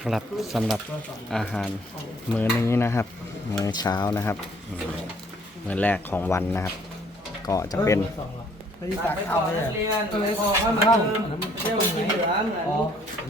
ครับสำหรับอาหารมื้อนี้นะครับ มื้อเช้านะครับ มื้อแรกของวันนะครับ ก็จะเป็นตักเอาเลยเรียนพอข้ามาเติมเที่ยวกินเหลือเหมือน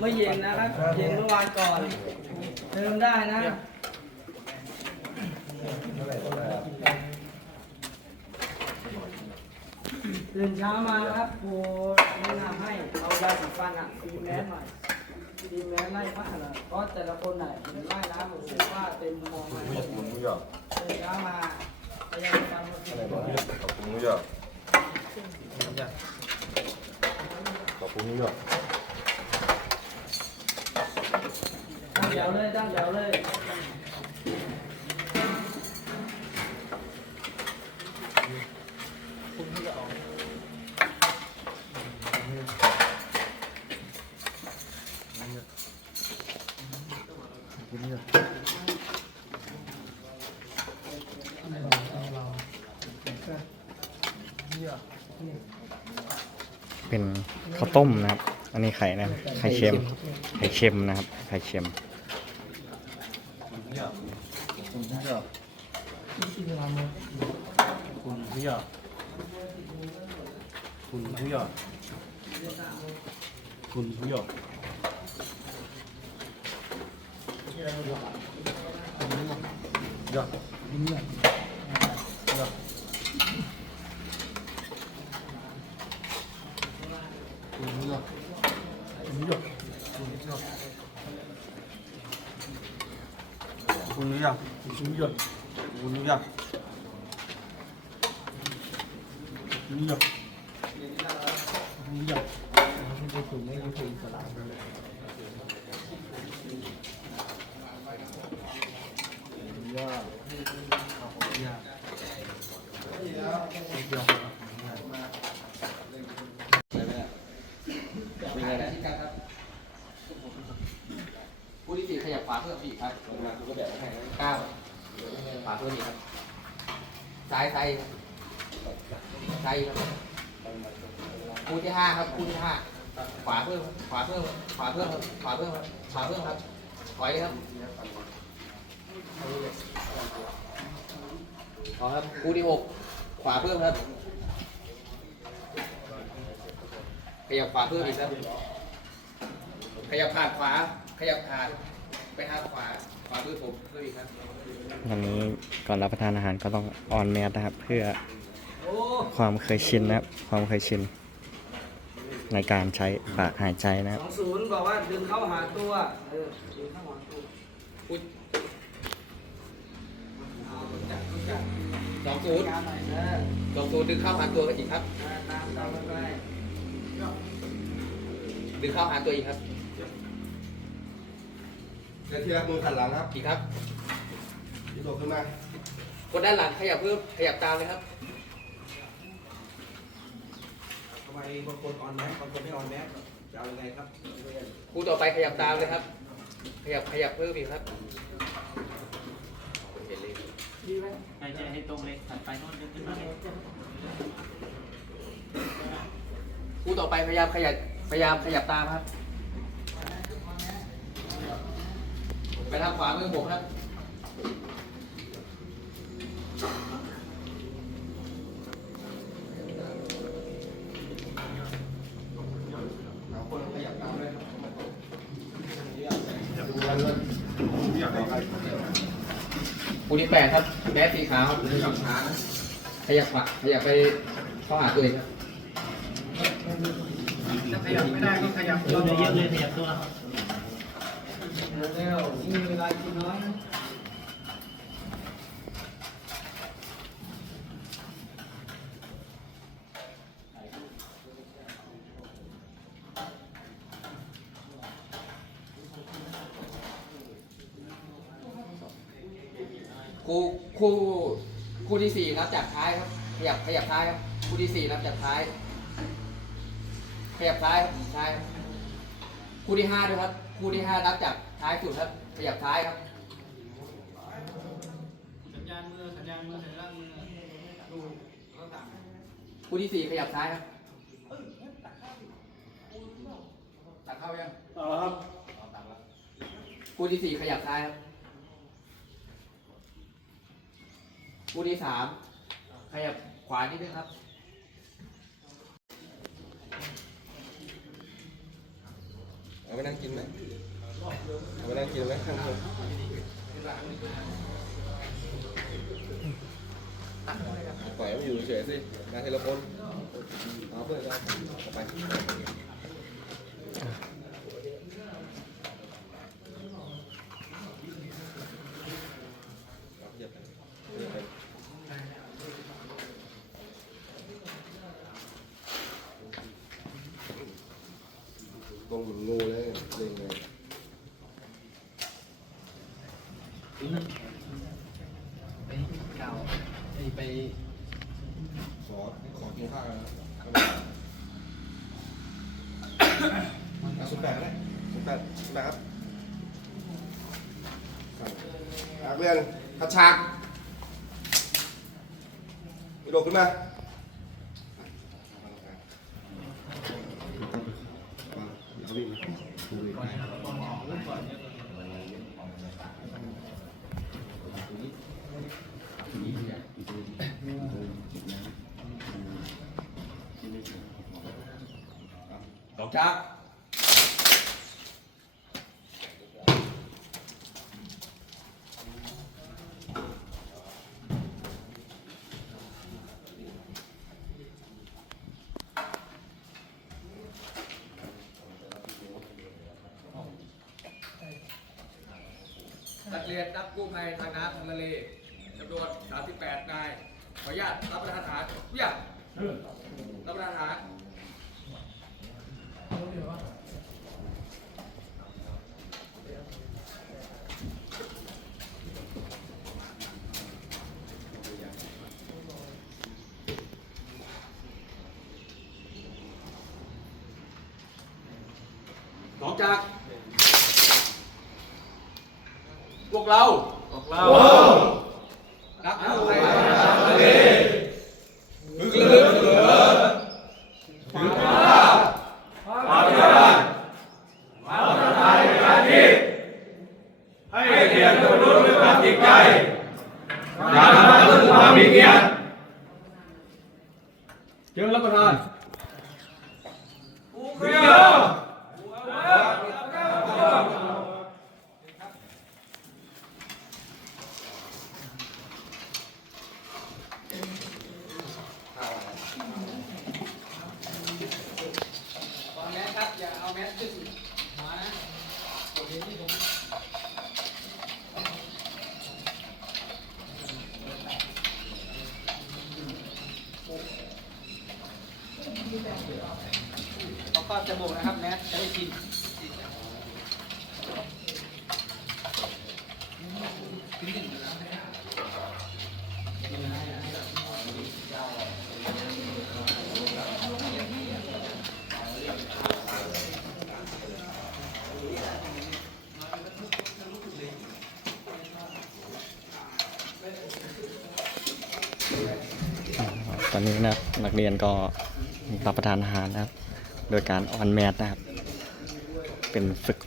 เมื่อเย็นนะครับ เย็นเมื่อวานก่อนเติมได้นะ ตื่นเช้ามาครับครูแนะนำให้เอายาสีฟันอะดีแมสหน่อยดีแมสไล่ผ้าเลยเพราะแต่ละคนไหนะเห็นไล่น้ำผมรู้ว่าเต็มมองมาตื่นเช้ามาพยายามทำมันดีขอบคุณนิวยอร์กขอบคุณนิวยอร์กตั้งแถวเลยตั้งแถวเลย เป็นข้าวต้มนะครับ อันนี้ไข่นะ ไข่เค็ม ไข่เค็มนะครับ ไข่เค็มคุณนิวยอร์กคุณนิวยอร์กคุณนิวย อร์กคุณนิวยอร์กคุณนิวยอร์กย ผู้ที่สี่ขยับขวาเพื่อสี่ครับมาคุแบบให้เก้าขวาเพื่อสี่ครับ ซ้ายซ้ายซ้ายครับคู่ที่ห้าครับคู่ที่ห้าขวาเพิ่มขวาเพิ่มขวาเพิ่มขวาเพิ่มขวาเพิ่มครับ ถอยเลยครับเอาครับคู่ที่หกขวาเพิ่มครับขยับขวาเพิ่มอีกครับ ขยับผ่านขวา ขยับผ่านไปทางขวา ขวาเพิ่มผมเพิ่มอีกครับ วันนี้ก่อนรับประทานอาหารก็ต้องออนแมสนะครับ เพื่อโอ้ความเคยชินนะครับ ความเคยชิน ในการใช้ปากหายใจนะคสรับองศูนย์บอกว่าดึงเข้าหาตัวเออดึงเข้าหาตัวพูดเอารู้จักรู้จักสองศูนย์ยาหน่อยเออสองศูนย์ดึงเข้าหาตัวอีกครับตามตามตามไปดึงเข้าหาตัวอีกครับ เดี๋ยวทีละมือขันหลังครับอีกครับ ยกขึ้นมา คนด้านหลังขยับเพิ่มขยับตามเลยครับ ทำไม บางคนออนแมสบางคนไม่ออนแมสจะเอายังไงครับคู่ต่อไปขยับตามเลยครับ ขยับขยับเพิ่มอีกครับเห็นเลยดีไหมหายใจให้ตรงเลยถัดไปโน่นดึงขึ้นมาคู่ต่อไปพยายามขยับพยายามขยับตามครับ ไปทางขวามือผมครับ เอาคนขยับตามเลยครับดูกันเลยนิวยอร์กเอาใคร คู่ที่ แปดครับแมสสีขาวครับขยับขานะขยับขวาขยับไปเข้าหาตัวเองครับขยับไม่ได้ก็ขยับตัวเยอะเลยขยับตัวเร็วๆมีเวลากินน้อยนะ คู่คู่คู่ที่สี่นับจากท้ายครับ ขยับขยับท้ายครับ คู่ที่สี่นับจากท้าย ขยับท้ายครับท้ายครับคู่ที่ห้าด้วยครับ คู่ที่ห้านับจากท้ายสุดครับ ขยับท้ายครับ สัญญาณมือสัญญาณมือสัญญาณมือดูแล้วต่างคู่ที่สี่ขยับท้ายครับเยัง เอาละครับ คู่ที่สี่ขยับซ้ายครับ คู่ที่สามขยับขวานิดนึงครับ เอาไปนั่งกินไหมเอาไปนั่งกินไหมข้างบนปล่อยมันอยู่เฉยสิงานทีลคนเอาเพื่อนเราไปเอาเยอะกันเยอะกันตรง เหมือนงูเลยเล็งเลยไปเก่าไปไปขอขอกินข้าวนะสุดแปดเลยสุดแปดสุดแปดครับนักเรียนทัดฉากกระโดดขึ้นมาวิ่ งส นักเรียนนักกู้ภัยทางน้ำทางทะเลจำนวน 38 นาย ขออนุญาตรับประทานอาหารทุกอย่งรับประทานอาหารสองจาก พ วกเรา พวกเรานักกู้ภัยทะเลลึกลึกเสือถึงข้าความยากความท้าทายในการที่ให้เกียรติมนุษย์ด้วยความจริงใจการทำงานด้วยความมีเกียรติเชิญรับประทานเรียตอนแมสครับอย่าเอาแมสขึ้นหัวนะผม เขาก็จะบวกนะครับแมสจะได้กิน ต อนนี้นะครับนักเรียนก็รับประทานอาหารนะครับ โดยการออนแมทนะครับ เป็นฝึก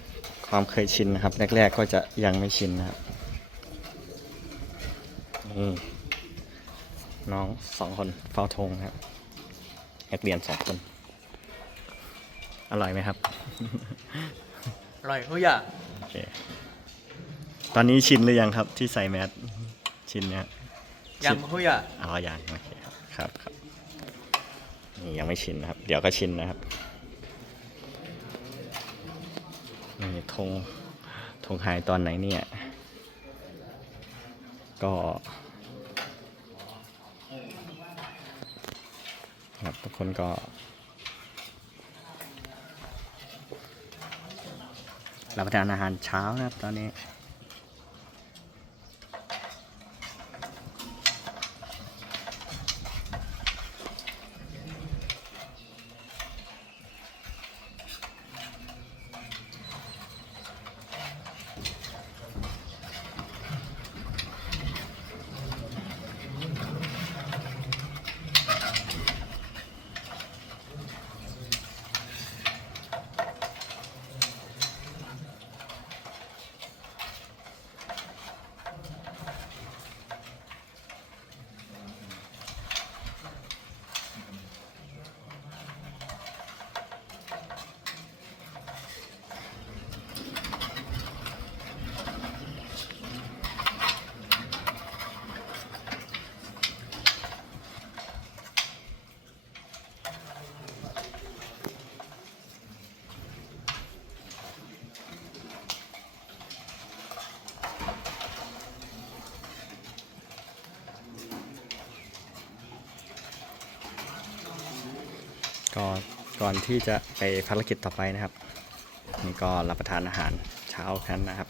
ความเคยชินนะครับ แรก ๆ ก็จะยังไม่ชินนะครับนี่น้องสองคนเฝ้าธงนะครับนักเรียนสองคน อร่อยไหมครับ อร่อยทุกอย่างโอเคตอนนี้ชินหรือยังครับที่ใส่แมสชินเนี่ยยังทุกอย่างอ๋อยังโอเคครับครับ ครับนี่ยังไม่ชินนะครับ เดี๋ยวก็ชินนะครับนี่ธงธงหายตอนไหนเนี่ย ก็ครับทุกคนก็รับประทานอาหารเช้านะครับตอนนี้ ก่อนที่จะไปภารกิจต่อไปนะครับ นี่ก็รับประทานอาหารเช้ากันนะครับ